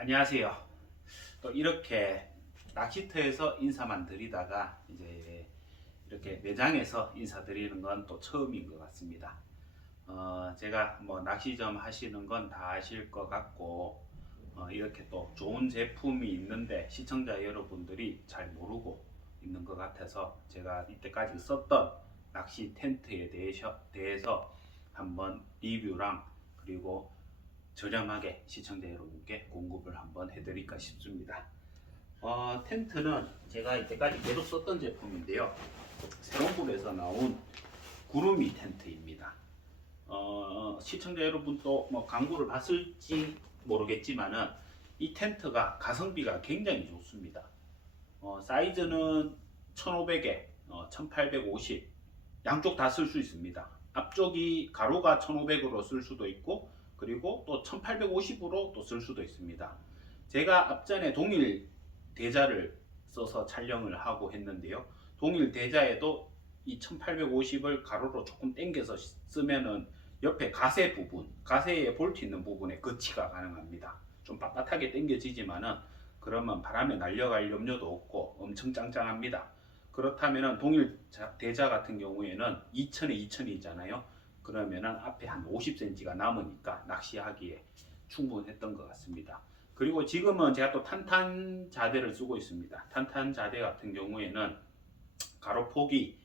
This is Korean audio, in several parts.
안녕하세요. 또 이렇게 낚시터에서 인사만 드리다가 이제 이렇게 매장에서 인사드리는 건 또 처음인 것 같습니다. 어, 제가 뭐 낚시점 하시는 건 다 아실 것 같고 어, 이렇게 또 좋은 제품이 있는데 시청자 여러분들이 잘 모르고 있는 것 같아서 제가 이때까지 썼던 낚시 텐트에 대해서, 대해서 한번 리뷰랑 그리고 저렴하게 시청자 여러분께 공급을 한번 해드릴까 싶습니다. 어, 텐트는 제가 이때까지 계속 썼던 제품인데요. 새로불에서 나온 구름이 텐트입니다. 어, 시청자 여러분도 뭐 광고를 봤을지 모르겠지만은 이 텐트가 가성비가 굉장히 좋습니다. 어, 사이즈는 1500에 어, 1850 양쪽 다 쓸 수 있습니다. 앞쪽이 가로가 1500으로 쓸 수도 있고 그리고 또 1850으로 또 쓸 수도 있습니다. 제가 앞전에 동일 대자를 써서 촬영을 하고 했는데요. 동일 대자에도 이 1850을 가로로 조금 당겨서 쓰면은 옆에 가세 부분, 가세에 볼트 있는 부분에 거치가 가능합니다. 좀 빳빳하게 당겨지지만은 그러면 바람에 날려갈 염려도 없고 엄청 짱짱합니다. 그렇다면은 동일 자- 대자 같은 경우에는 2000에 2000이잖아요. 그러면은 앞에 한 50cm가 남으니까 낚시하기에 충분했던 것 같습니다. 그리고 지금은 제가 또 탄탄 자대를 쓰고 있습니다. 탄탄 자대 같은 경우에는 가로폭이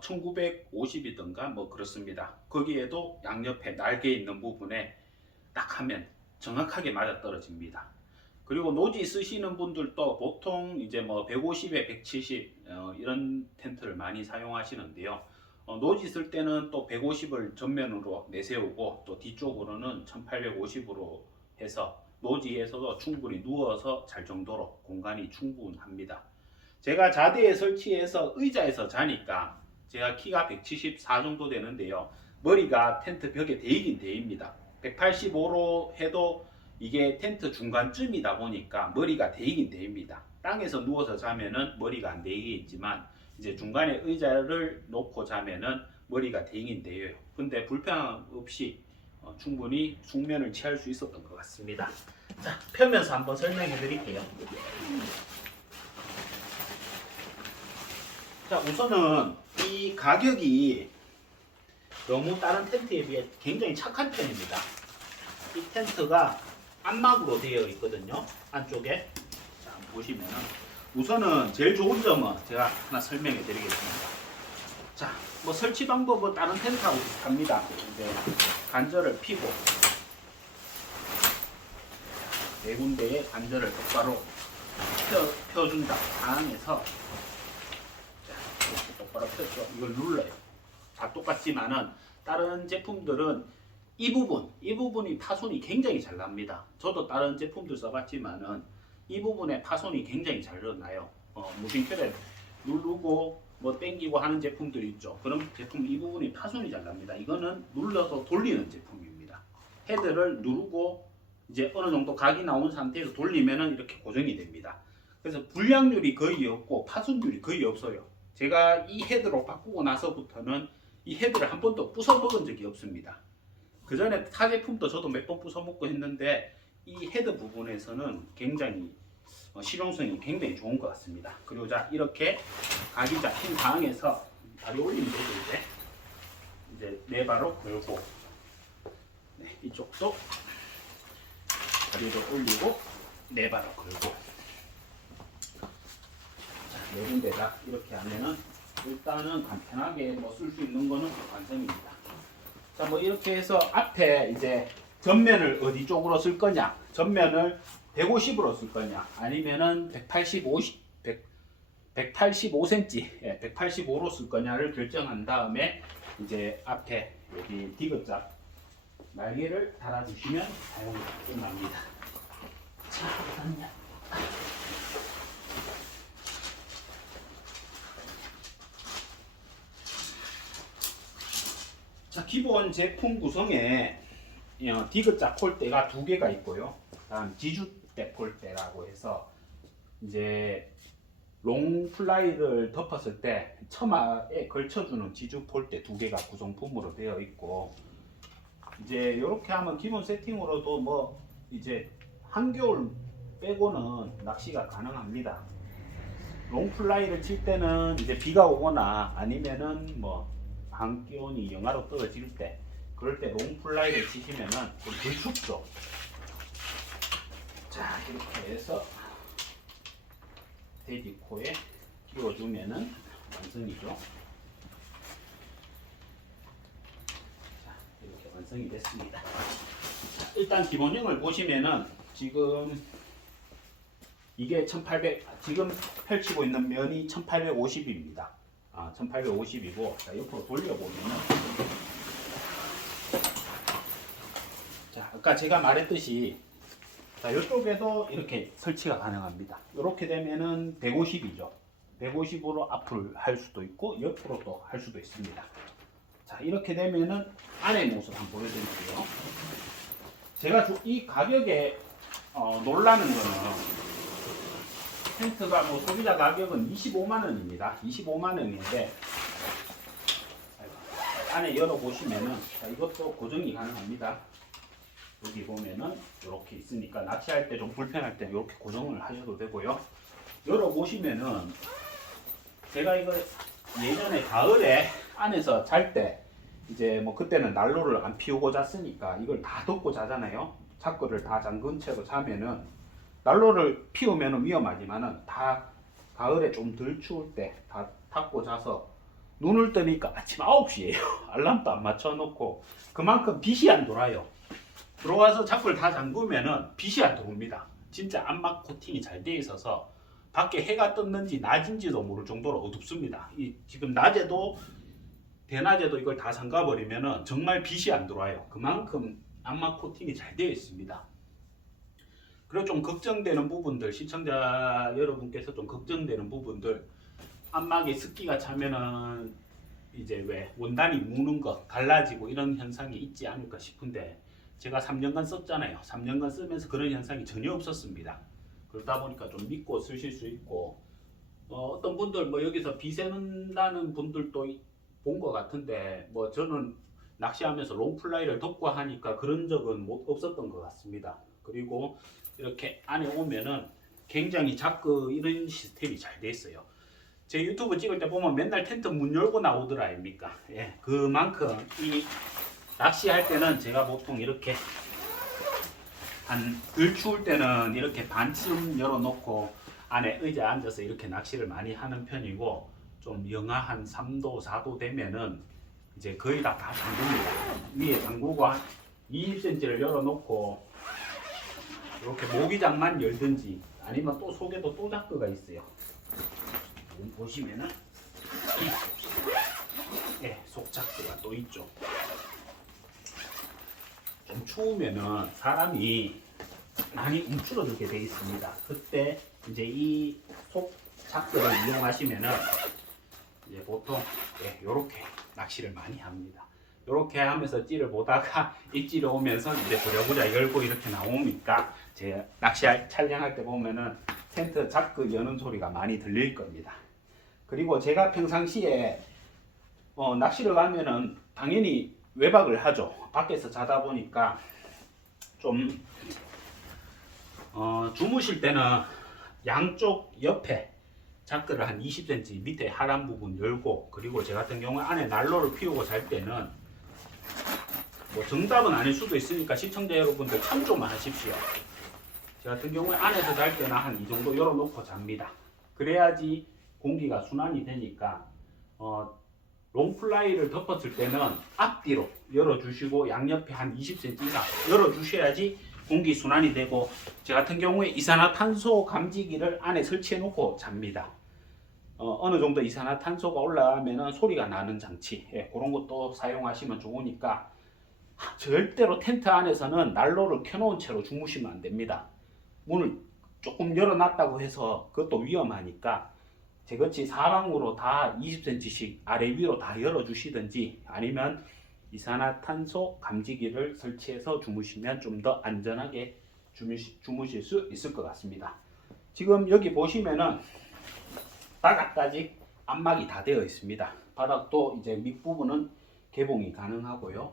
1950이던가 뭐 그렇습니다. 거기에도 양옆에 날개 있는 부분에 딱 하면 정확하게 맞아 떨어집니다. 그리고 노지 쓰시는 분들도 보통 이제 뭐 150에 170 어, 이런 텐트를 많이 사용하시는데요. 어, 노지 쓸 때는 또 150을 전면으로 내세우고 또 뒤쪽으로는 1850으로 해서 노지에서도 충분히 누워서 잘 정도로 공간이 충분합니다. 제가 자대에 설치해서 의자에서 자니까 제가 키가 174 정도 되는데요. 머리가 텐트 벽에 대이긴 대입니다. 185로 해도 이게 텐트 중간쯤이다 보니까 머리가 대이긴 대입니다. 땅에서 누워서 자면은 머리가 안 대이겠지만 이제 중간에 의자를 놓고 자면은 머리가 대요. 근데 불편함 없이 어, 충분히 숙면을 취할 수 있었던 것 같습니다. 자, 펴면서 한번 설명해 드릴게요. 자, 우선은 이 가격이 너무 다른 텐트에 비해 굉장히 착한 편입니다. 이 텐트가 안막으로 되어 있거든요. 안쪽에. 자, 보시면은 우선은 제일 좋은 점은 제가 하나 설명해 드리겠습니다. 자, 뭐 설치 방법은 다른 텐트하고 비슷합니다. 이제 간절을 피고 네 군데에 간절을 똑바로 펴, 펴준다. 상황에서 자, 이렇게 똑바로 폈죠. 이걸 눌러요. 다 똑같지만은 다른 제품들은 이 부분, 이 부분이 파손이 굉장히 잘 납니다. 저도 다른 제품들 써봤지만은 이 부분에 파손이 굉장히 잘 나요. 어, 무심결에 누르고 뭐 땡기고 하는 제품들 있죠. 그런 제품 이 부분이 파손이 잘 납니다. 이거는 눌러서 돌리는 제품입니다. 헤드를 누르고 이제 어느 정도 각이 나온 상태에서 돌리면은 이렇게 고정이 됩니다. 그래서 불량률이 거의 없고 파손률이 거의 없어요. 제가 이 헤드로 바꾸고 나서부터는 이 헤드를 한 번도 부숴 먹은 적이 없습니다. 그 전에 타 제품도 저도 몇 번 부숴 먹고 했는데 이 헤드 부분에서는 굉장히 어, 실용성이 굉장히 좋은 것 같습니다. 그리고 자 이렇게 각이 잡힌 상황에서 다리 올리면 되죠 이제 이제 네 발로 걸고 네, 이쪽도 다리를 올리고 네 발로 걸고 자, 네 군데다 이렇게 하면은 일단은 간편하게 뭐 쓸 수 있는 거는 완성입니다. 자, 뭐 이렇게 해서 앞에 이제 전면을 어디 쪽으로 쓸 거냐? 전면을 150으로 쓸 거냐? 아니면은 185, 100, 185cm, 예, 185로 쓸 거냐를 결정한 다음에 이제 앞에 여기 디귿자 날개를 달아주시면 사용이 끝납니다. 자, 그다음에 자, 기본 제품 구성에 어, 디귿자 폴대가 두 개가 있고요. 다음 지주대 폴대라고 해서 이제 롱 플라이를 덮었을 때 처마에 걸쳐주는 지주 폴대 두 개가 구성품으로 되어 있고 이제 이렇게 하면 기본 세팅으로도 뭐 이제 한겨울 빼고는 낚시가 가능합니다. 롱 플라이를 칠 때는 이제 비가 오거나 아니면은 뭐 반기온이 영하로 떨어질 때 그럴 때 롱 플라이를 치시면은 좀 덜 춥죠. 자 이렇게 해서 데디코에 끼워주면은 완성이죠. 자 이렇게 완성이 됐습니다. 자, 일단 기본형을 보시면은 지금 이게 1800 지금 펼치고 있는 면이 1850입니다. 아 1850이고 자 옆으로 돌려보면은 자 아까 제가 말했듯이 자 이쪽에도 이렇게 설치가 가능합니다. 이렇게 되면은 150이죠. 150으로 앞을 할 수도 있고 옆으로도 할 수도 있습니다. 자 이렇게 되면은 안의 모습 한번 보여드릴게요. 제가 주- 이 가격에 어, 놀라는 거는 텐트가 뭐 소비자 가격은 25만 원입니다. 25만 원인데 안에 열어 보시면은 자, 이것도 고정이 가능합니다. 여기 보면은 이렇게 있으니까 낚시할 때 좀 불편할 때 이렇게 고정을 하셔도 되고요. 열어 보시면은 제가 이걸 예전에 가을에 안에서 잘 때 이제 뭐 그때는 난로를 안 피우고 잤으니까 이걸 다 덮고 자잖아요. 자꾸를 다 잠근 채로 자면은 난로를 피우면 위험하지만은 다 가을에 좀 덜 추울 때 다 닫고 자서 눈을 뜨니까 아침 9시에요. 알람도 안 맞춰놓고 그만큼 빛이 안 돌아요. 들어와서 자꾸를 다 잠그면은 빛이 안 들어옵니다. 진짜 안막 코팅이 잘돼 있어서 밖에 해가 떴는지 낮인지도 모를 정도로 어둡습니다. 이 지금 낮에도 대낮에도 이걸 다 잠가 버리면은 정말 빛이 안 들어와요. 그만큼 안막 코팅이 잘 되어 있습니다. 그리고 좀 걱정되는 부분들 시청자 여러분께서 좀 걱정되는 부분들 안막에 습기가 차면은 이제 왜 원단이 무는 것 갈라지고 이런 현상이 있지 않을까 싶은데 제가 3년간 썼잖아요. 3년간 쓰면서 그런 현상이 전혀 없었습니다. 그러다 보니까 좀 믿고 쓰실 수 있고 어, 떤 분들 뭐 여기서 비 새는다는 분들도 본 것 같은데 뭐 저는 낚시하면서 롱플라이를 덮고 하니까 그런 적은 못, 없었던 것 같습니다. 그리고 이렇게 안에 오면은 굉장히 자크 이런 시스템이 잘 돼 있어요. 제 유튜브 찍을 때 보면 맨날 텐트 문 열고 나오더라 아닙니까? 예, 그만큼 이 낚시할 때는 제가 보통 이렇게 한덜 추울 때는 이렇게 반쯤 열어놓고 안에 의자에 앉아서 이렇게 낚시를 많이 하는 편이고 좀 영하 한 3도, 4도 되면은 이제 거의 다, 다 잠굽니다. 위에 잠그고 한 20cm를 열어놓고 이렇게 모기장만 열든지 아니면 또 속에도 또 자크가 있어요. 보시면은 이- 예, 속자크가 또 있죠. 좀 추우면은 사람이 많이 움츠러들게 돼 있습니다. 그때 이제 이속 자크를 이용하시면은 이제 보통 예, 요렇게 낚시를 많이 합니다. 요렇게 하면서 찌를 보다가 입질이 오면서 이제 부랴부랴 열고 이렇게 나오니까 제 낚시할 촬영할 때 보면은 텐트 자크 여는 소리가 많이 들릴 겁니다. 그리고 제가 평상시에 어, 낚시를 가면은 당연히 외박을 하죠. 밖에서 자다 보니까 좀 어, 주무실 때는 양쪽 옆에 자크를 한 20cm 밑에 하란 부분 열고 그리고 제 같은 경우에 안에 난로를 피우고 잘 때는 뭐 정답은 아닐 수도 있으니까 시청자 여러분들 참조만 하십시오. 제 같은 경우에 안에서 잘 때는 한 이 정도 열어놓고 잡니다. 그래야지 공기가 순환이 되니까 어, 롱플라이를 덮었을 때는 앞뒤로 열어주시고 양옆에 한 20cm 이상 열어주셔야지 공기 순환이 되고 저 같은 경우에 이산화탄소 감지기를 안에 설치해 놓고 잡니다. 어, 느 정도 이산화탄소가 올라가면 소리가 나는 장치 예, 그런 것도 사용하시면 좋으니까 하, 절대로 텐트 안에서는 난로를 켜놓은 채로 주무시면 안 됩니다. 문을 조금 열어놨다고 해서 그것도 위험하니까 제같이 사방으로 다 20cm씩 아래 위로 다 열어주시든지 아니면 이산화탄소 감지기를 설치해서 주무시면 좀 더 안전하게 주무시, 주무실 수 있을 것 같습니다. 지금 여기 보시면은 바닥까지 안막이 다 되어 있습니다. 바닥도 이제 밑부분은 개봉이 가능하고요.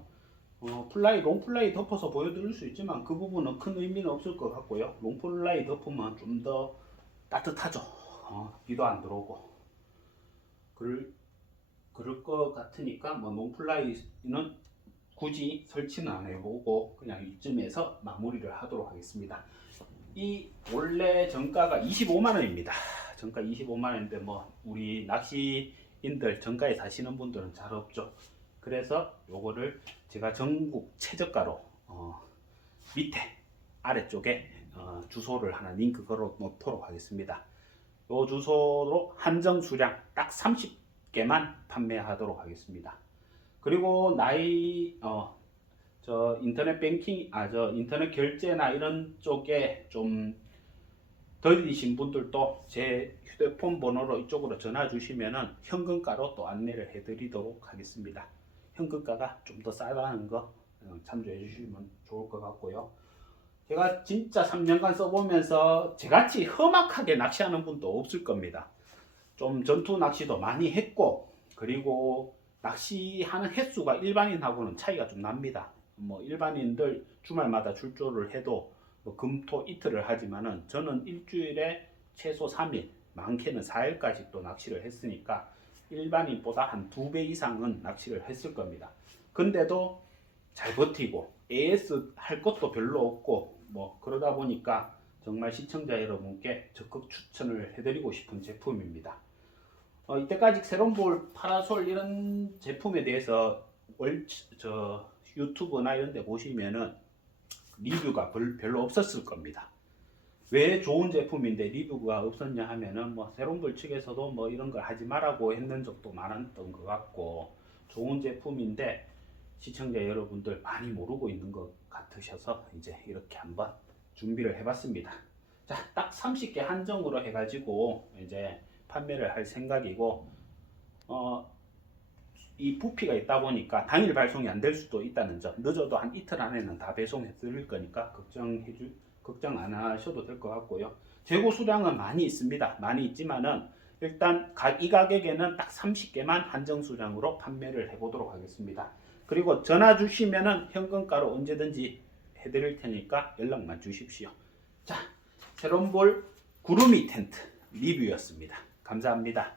어, 플라이, 롱플라이 덮어서 보여드릴 수 있지만 그 부분은 큰 의미는 없을 것 같고요. 롱플라이 덮으면 좀 더 따뜻하죠. 어, 비도 안 들어오고. 그럴, 그럴 것 같으니까 뭐 롱플라이는 굳이 설치는 안 해보고 그냥 이쯤에서 마무리를 하도록 하겠습니다. 이 원래 정가가 25만 원입니다. 정가 25만 원인데 뭐 우리 낚시인들 정가에 사시는 분들은 잘 없죠. 그래서 요거를 제가 전국 최저가로 어, 밑에 아래쪽에 어, 주소를 하나 링크 걸어 놓도록 하겠습니다. 요 주소로 한정 수량 딱 30개만 판매하도록 하겠습니다. 그리고 나이 어, 저 인터넷 뱅킹 아 저 인터넷 결제나 이런 쪽에 좀 더디신 분들도 제 휴대폰 번호로 이쪽으로 전화 주시면은 현금가로 또 안내를 해드리도록 하겠습니다. 현금가가 좀 더 싸다는 거 어, 참조해 주시면 좋을 것 같고요. 제가 진짜 3년간 써보면서 저같이 험악하게 낚시하는 분도 없을 겁니다. 좀 전투 낚시도 많이 했고 그리고 낚시하는 횟수가 일반인하고는 차이가 좀 납니다. 뭐 일반인들 주말마다 출조를 해도 뭐 금토 이틀을 하지만은 저는 일주일에 최소 3일, 많게는 4일까지 또 낚시를 했으니까 일반인보다 한 두 배 이상은 낚시를 했을 겁니다. 근데도 잘 버티고 AS 할 것도 별로 없고 뭐 그러다 보니까 정말 시청자 여러분께 적극 추천을 해드리고 싶은 제품입니다. 어, 이때까지 새롬볼, 파라솔 이런 제품에 대해서 월, 저 유튜브나 이런 데 보시면은 리뷰가 별, 별로 없었을 겁니다. 왜 좋은 제품인데 리뷰가 없었냐 하면은 뭐 새롬볼 측에서도 뭐 이런 걸 하지 말라고 했는 적도 많았던 것 같고 좋은 제품인데 시청자 여러분들 많이 모르고 있는 것 같으셔서 이제 이렇게 한번 준비를 해봤습니다. 자, 딱 30개 한정으로 해가지고 이제 판매를 할 생각이고 어, 이 부피가 있다 보니까 당일 발송이 안 될 수도 있다는 점. 늦어도 한 이틀 안에는 다 배송해 드릴 거니까 걱정해 주 걱정 안 하셔도 될 것 같고요. 재고 수량은 많이 있습니다. 많이 있지만은 일단 가- 이 가격에는 딱 30개만 한정 수량으로 판매를 해 보도록 하겠습니다 그리고 전화 주시면은 현금가로 언제든지 해드릴 테니까 연락만 주십시오. 자 새롬볼 구름이 텐트 리뷰였습니다. 감사합니다